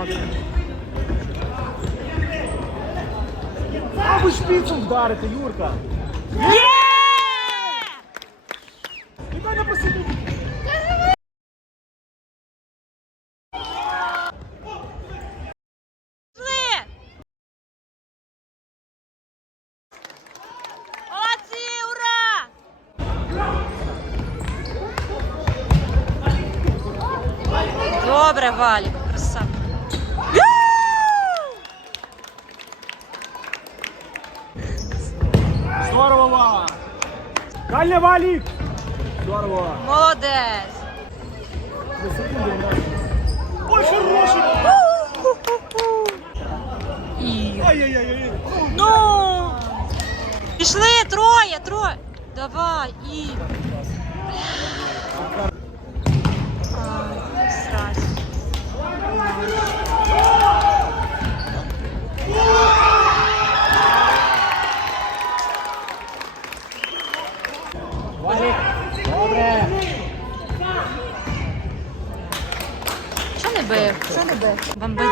А Аби шпіцу вдарити, Юрка. Є! Ніхто не. Добре, Валік. Здорово. Дальня Валік. Здорово. Молодець. Ой, хороший. І... Ай-яй-яй. Ну! Пішли, троє, троє. Давай, і. Ай, срать. Валік. Добре. Що не бив? Що не бив? Бомбить.